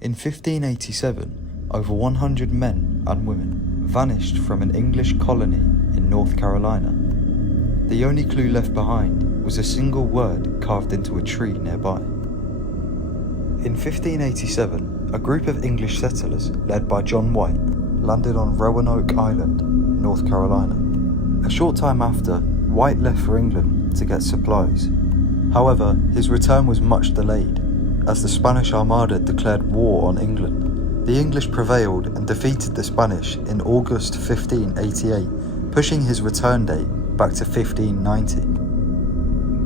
In 1587, over 100 men and women vanished from an English colony in North Carolina. The only clue left behind was a single word carved into a tree nearby. In 1587, a group of English settlers led by John White landed on Roanoke Island, North Carolina. A short time after, White left for England to get supplies. However, his return was much delayed, as the Spanish Armada declared war on England. The English prevailed and defeated the Spanish in August 1588, pushing his return date back to 1590.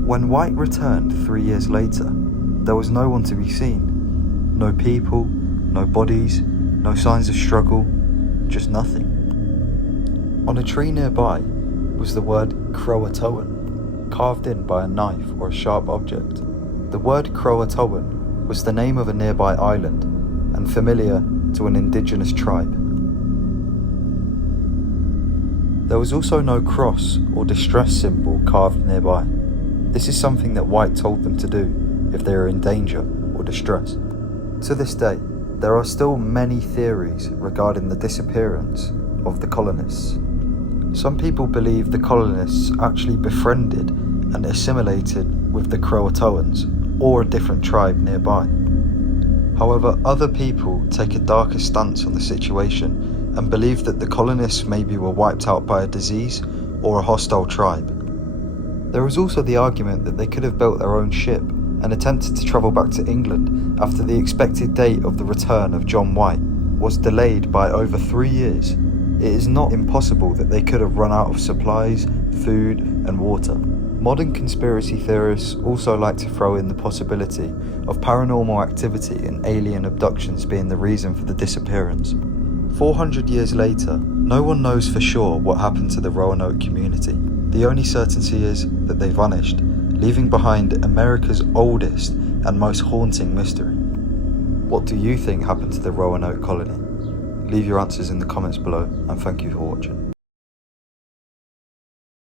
When White returned 3 years later, there was no one to be seen. No people, no bodies, no signs of struggle, just nothing. On a tree nearby was the word Croatoan, carved in by a knife or a sharp object. The word Croatoan was the name of a nearby island and familiar to an indigenous tribe. There was also no cross or distress symbol carved nearby. This is something that White told them to do if they were in danger or distress. To this day, there are still many theories regarding the disappearance of the colonists. Some people believe the colonists actually befriended and assimilated with the Croatoans or a different tribe nearby. However, other people take a darker stance on the situation and believe that the colonists maybe were wiped out by a disease or a hostile tribe. There is also the argument that they could have built their own ship and attempted to travel back to England after the expected date of the return of John White was delayed by over 3 years. It is not impossible that they could have run out of supplies, food, and water. Modern conspiracy theorists also like to throw in the possibility of paranormal activity and alien abductions being the reason for the disappearance. 400 years later, no one knows for sure what happened to the Roanoke community. The only certainty is that they vanished, leaving behind America's oldest and most haunting mystery. What do you think happened to the Roanoke colony? Leave your answers in the comments below, and thank you for watching.